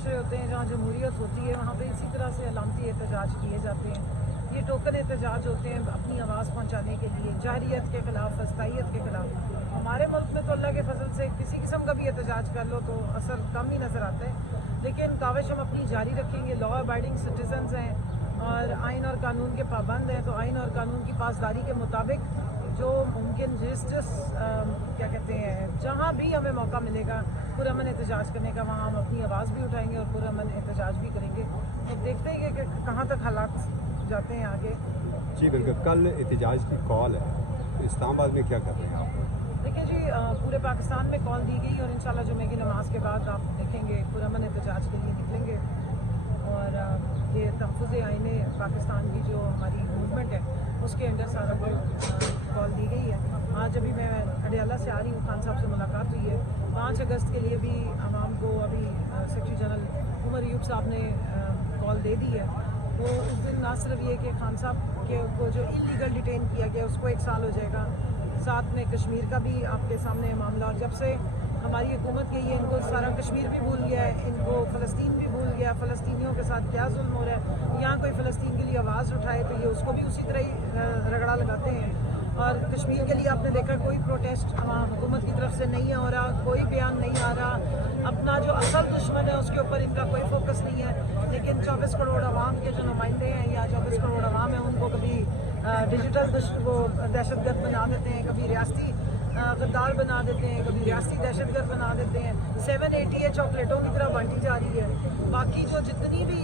माशरे होते हैं जहाँ जमहूरियत होती है वहाँ पे इसी तरह से अलामती एहतजाज किए जाते हैं। ये टोकन एहतजाज होते हैं अपनी आवाज़ पहुँचाने के लिए, जाहिरियत के ख़िलाफ़, फस्तायत के ख़िलाफ़। हमारे मुल्क में तो अल्लाह के फजल से किसी किस्म का भी एहतजाज कर लो तो असर कम ही नज़र आता है, लेकिन काविश हम अपनी जारी रखेंगे। लॉ अबाइडिंग सिटीजन्स हैं और आइन और कानून के पाबंद हैं, तो आइन और कानून की पासदारी के मुताबिक जो मुमकिन जिस क्या कहते हैं जहाँ भी हमें मौका मिलेगा पुरअमन एहतजाज करने का, वहाँ हम अपनी आवाज़ भी उठाएंगे और पुरअमन एहतजाज भी करेंगे। तो देखते हैं कि कहाँ तक हालात जाते हैं आगे। जी बिल्कुल, कल एहतजाज की कॉल है, इस्लामाबाद में क्या कर रहे हैं आप? देखिए जी, पूरे पाकिस्तान में कॉल दी गई और इंशाल्लाह जुमे की नमाज के बाद आप देखेंगे पुरअमन एहतजाज के लिए निकलेंगे। और ये तहफ़्फ़ुज़ आईने पाकिस्तान की जो हमारी मूवमेंट है उसके अंडर सारा को कॉल दी गई है। आज अभी मैं अडियाला से आ रही हूँ, खान साहब से मुलाकात हुई है। 5 अगस्त के लिए भी आवाम को अभी सेक्रेटरी जनरल उमर अयूब साहब ने कॉल दे दी है। तो उस दिन ना सिर्फ ये कि खान साहब के को जो इलीगल डिटेन किया गया उसको 1 साल हो जाएगा, साथ में कश्मीर का भी आपके सामने मामला। और जब से हमारी हुकूमत गई है इनको सारा कश्मीर भी भूल गया है, इनको फ़लस्तीन भी भूल गया, फ़लस्तीनियों के साथ क्या जुल्म हो रहा है। यहाँ कोई फ़लस्तीन के लिए आवाज़ उठाए तो ये उसको भी उसी तरह ही रगड़ा लगाते हैं। और कश्मीर के लिए आपने देखा कोई प्रोटेस्ट हुकूमत की तरफ से नहीं हो रहा, कोई बयान नहीं आ रहा। अपना जो असल दुश्मन है उसके ऊपर इनका कोई फोकस नहीं है। लेकिन 24 करोड़ आवाम के जो नुमाइंदे हैं या 24 करोड़ आवाम है उनको कभी डिजिटल वो दहशतगर्द बना देते हैं, कभी रियासती गद्दार बना देते हैं, कभी रियासती दहशतगर्द बना देते हैं। 780 चॉकलेटों की तरह बांटी जा रही है। बाकी जो जितनी भी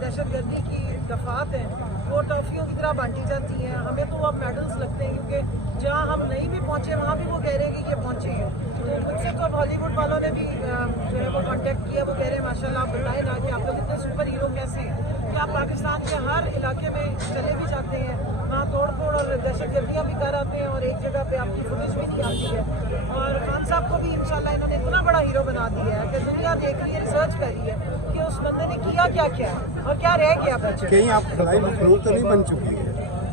दहशतगर्दी की दफात हैं वो टॉफ़ियों की तरह बांटी जाती हैं। हमें तो अब मेडल्स लगते हैं क्योंकि जहाँ हम नहीं भी पहुँचे वहाँ भी वो कह रहे हैं कि ये पहुँचे हैं। तो मुझसे तो अब हॉलीवुड वालों ने भी जो है वो कॉन्टेक्ट किया, वो कह रहे हैं माशाल्लाह आप बताएं ना कि आप लोग इतने सुपर हीरो कैसे हैं कि आप पाकिस्तान के हर इलाके में चले भी जाते हैं, वहाँ तोड़ फोड़ और दहशतगर्दियाँ भी कर आते हैं और एक जगह पे आपकी फुटेज भी नहीं आती है। और खान साहब को भी इंशाल्लाह इन्होंने इतना बड़ा हीरो बना दिया है कि दुनिया देख रही है, रिसर्च कर रही है कि उस बंदे ने किया क्या क्या और क्या रह गया बचे। कहीं आप खलाई मखलूक तो नहीं बन चुकी है?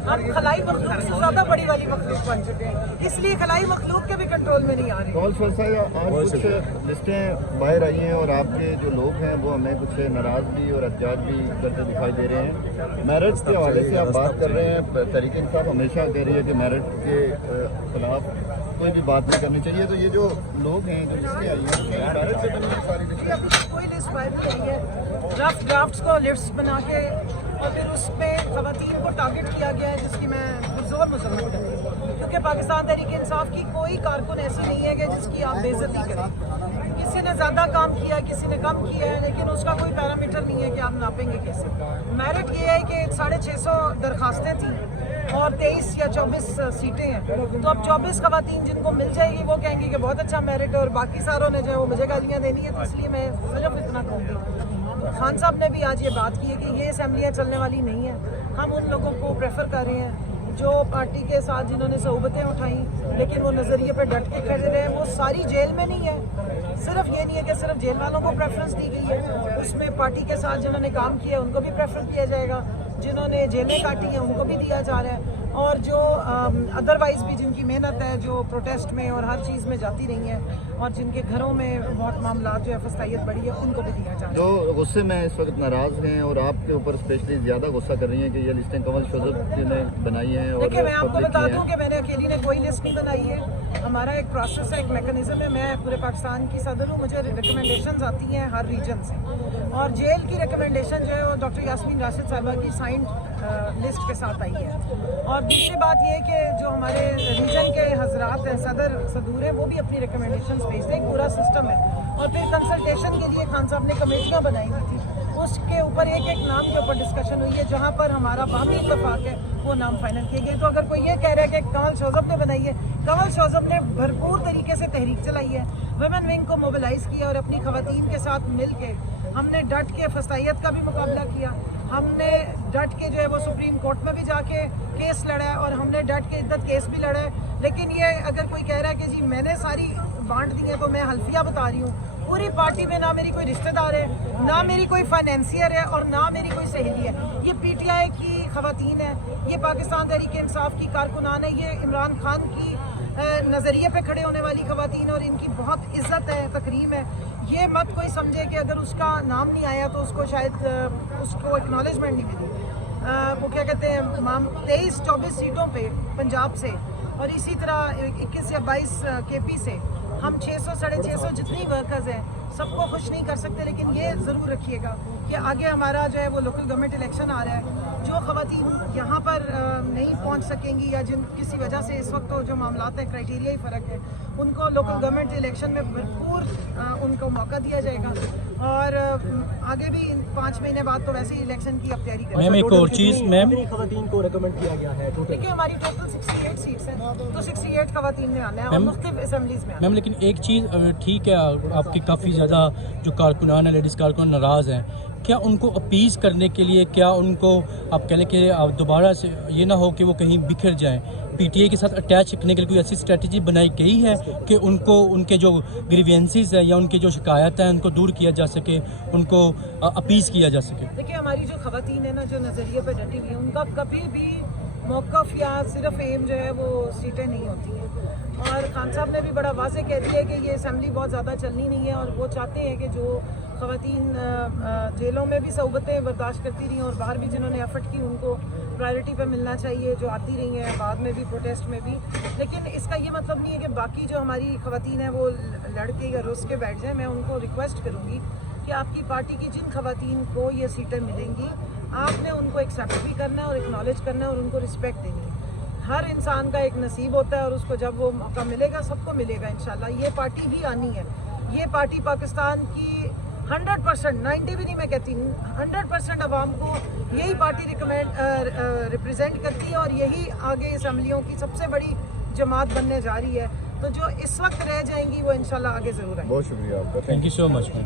हम खलाई मखलूक से ज़्यादा बड़ी वाली मखलूक बन चुके हैं, इसलिए खलाई मखलूक के भी कंट्रोल में नहीं आ रही। कौल साहब आज कुछ लिस्टें बाहर आई हैं और आपके जो लोग हैं वो हमें कुछ नाराज़ भी और एहतजाज भी करते दिखाई दे रहे हैं। मेरिट के हवाले से आप बात कर रहे हैं, तहरीक इंसाफ हमेशा कह रही है कि मेरिट के खिलाफ कोई भी बात नहीं करनी चाहिए। तो ये जो लोग हैं जो लिस्टें आई हैं मेरिट से बनी सारी लिस्टें? अभी कोई लिस्ट बाहर नहीं आई है। ड्राफ्ट्स को लिस्ट बना के और फिर उस पर ख़वातीन को टारगेट किया गया है जिसकी मैं पुरज़ोर मजम्मत करती हूँ, क्योंकि पाकिस्तान तहरीक इंसाफ की कोई कारकुन ऐसी नहीं है कि जिसकी आप बेइज्जती करें। किसी ने ज़्यादा काम किया, किसी ने कम किया है, लेकिन उसका कोई पैरामीटर नहीं है कि आप नापेंगे कैसे। मेरिट ये है कि 650 दरखास्तें थी और 23 या 24 सीटें हैं, तो अब 24 ख़वातीन जिनको मिल जाएगी वो कहेंगी कि बहुत अच्छा मेरिट है और बाकी सारों ने जो है वो मुझे गालियाँ देनी है। तो इसलिए मैं सिर्फ इतना कहूँगी। खान साहब ने भी आज ये बात की है कि ये असम्बलियाँ चलने वाली नहीं है। हम उन लोगों को प्रेफर कर रहे हैं जो पार्टी के साथ जिन्होंने सहूबतें उठाई लेकिन वो नज़रिए पर डट के खड़े रहे। वो सारी जेल में नहीं है। सिर्फ ये नहीं है कि सिर्फ जेल वालों को प्रेफरेंस दी गई है, उसमें पार्टी के साथ जिन्होंने काम किया उनको भी प्रेफरेंस दिया जाएगा, जिन्होंने जेलें काटी हैं उनको भी दिया जा रहा है, और जो अदरवाइज़ भी जिनकी मेहनत है जो प्रोटेस्ट में और हर चीज़ में जाती रही हैं और जिनके घरों में बहुत मामला जो है फस्तायत बढ़ी है उनको भी दिया जा रहा है। जो गुस्से में इस वक्त नाराज़ हैं और आपके ऊपर स्पेशली ज़्यादा गुस्सा कर रही हैं कि ये लिस्टें कंवल शोज़ब ने बनाई हैं और देखिए मैं आपको बता दूं कि मैंने अकेली ने कोई लिस्ट नहीं बनाई है। हमारा एक प्रोसेस है, एक मैकेनिज्म है। मैं पूरे पाकिस्तान की सदर हूँ, मुझे रिकमेंडेशंस आती हैं हर रीजन से, और जेल की रिकमेंडेशन जो है वो डॉक्टर यास्मीन राशिद साहिबा की साइंड लिस्ट के साथ आई है। और दूसरी बात ये है कि जो हमारे रीजन के हजरात हैं, सदूर हैं, वो भी अपनी रिकमेंडेशंस भेजते हैं, पूरा सिस्टम है। और फिर कंसल्टेशन के लिए खान साहब ने कमेटियाँ बनाई हुई थी, उसके ऊपर एक एक नाम के ऊपर डिस्कशन हुई है, जहाँ पर हमारा बाहमी इत्तफाक है वो नाम फाइनल किए गए। तो अगर कोई ये कह रहा है कि कंवल शोज़ब ने बनाई है, कंवल शोज़ब ने भरपूर तरीके से तहरीक चलाई है, वुमेन विंग को मोबिलाइज़ किया और अपनी ख़वातीन के साथ मिल के हमने डट के फसाइयत का भी मुकाबला किया। हमने डट के जो है वो सुप्रीम कोर्ट में भी जाके केस लड़ा है और हमने डट के इद्दत केस भी लड़ा है। लेकिन ये अगर कोई कह रहा है कि जी मैंने सारी बांट दी है तो मैं हल्फिया बता रही हूँ, पूरी पार्टी में ना मेरी कोई रिश्तेदार है, ना मेरी कोई फाइनेंसियर है और ना मेरी कोई सहेली है। ये पीटीआई की ख़वातीन है, ये पाकिस्तान तहरीक इंसाफ की कारकुनान है, ये इमरान खान की नज़रिए पे खड़े होने वाली ख़वातीन और इनकी बहुत इज्जत है, तकरीम है। ये मत कोई समझे कि अगर उसका नाम नहीं आया तो उसको शायद उसको एक्नॉलेजमेंट नहीं मिली। वो क्या कहते हैं 23-24 सीटों पे पंजाब से और इसी तरह 21 या 22 KP से हम 600-650 जितनी वर्कर्स हैं सबको खुश नहीं कर सकते, लेकिन ये ज़रूर रखिएगा कि आगे हमारा जो है वो लोकल गवर्नमेंट इलेक्शन आ रहा है। जो ख़वातीन यहाँ पर नहीं पहुँच सकेंगी या जिन किसी वजह से इस वक्त तो जो मामलात हैं क्राइटेरिया ही फ़र्क है, उनको लोकल गवर्नमेंट इलेक्शन में भरपूर उनको मौका दिया जाएगा और आगे भी 5 महीने बाद तो वैसे ही इलेक्शन की अब तैयारी करेंगे। मैम एक और चीज़ मैम, खवातीन को रिकमेंड किया गया है टोटल? देखिए हमारी टोटल 68 सीट्स हैं तो 68 खवातीन ने आना है और मुख्तलिफ असेंबलीज में आना है। मैम लेकिन एक चीज़ ठीक है, आपकी काफ़ी ज़्यादा जो कारकुनान है, लेडीज़ कारकुनान नाराज़ हैं, क्या उनको अपीज़ करने के लिए, क्या उनको आप कह लें कि आप दोबारा से ये ना हो कि वो कहीं बिखर जाएं, PTA के साथ अटैच रखने के लिए कोई ऐसी स्ट्रेटजी बनाई गई है कि उनको उनके जो ग्रीवेंसेस हैं या उनकी जो शिकायत हैं उनको दूर किया जा सके, उनको अपीज़ किया जा सके? देखिए हमारी जो खवातीन है ना, जो नज़रिए पर डटी हुई है, उनका कभी भी मौक़िफ़ या सिर्फ एम जो है वो सीटें नहीं होती हैं। और खान साहब ने भी बड़ा वाज़ेह कह दिया है कि ये असेंबली बहुत ज़्यादा चलनी नहीं है और वो चाहते हैं कि जो खवातीन जेलों में भी सहूबतें बर्दाश्त करती रही और बाहर भी जिन्होंने एफर्ट की उनको प्रायोरिटी पे मिलना चाहिए, जो आती रही हैं बाद में भी प्रोटेस्ट में भी। लेकिन इसका ये मतलब नहीं है कि बाकी जो हमारी खवातीन हैं वो लड़के या रुस के बैठ जाएँ। मैं उनको रिक्वेस्ट करूँगी कि आपकी पार्टी की जिन खवातीन को ये सीटें मिलेंगी आपने उनको एक्सेप्ट भी करना है और एक्नॉलेज करना है और उनको रिस्पेक्ट देनी है। हर इंसान का एक नसीब होता है और उसको जब वो मौका मिलेगा सबको मिलेगा इंशाल्लाह। ये पार्टी भी आनी है, ये पार्टी पाकिस्तान की 100%, 90 भी नहीं मैं कहती, 100% आवाम को यही पार्टी रिप्रेजेंट करती है और यही आगे असम्बलियों की सबसे बड़ी जमात बनने जा रही है। तो जो इस वक्त रह जाएंगी वो इंशाल्लाह आगे ज़रूर आएंगी। बहुत शुक्रिया आपका। Thank you so much ma'am.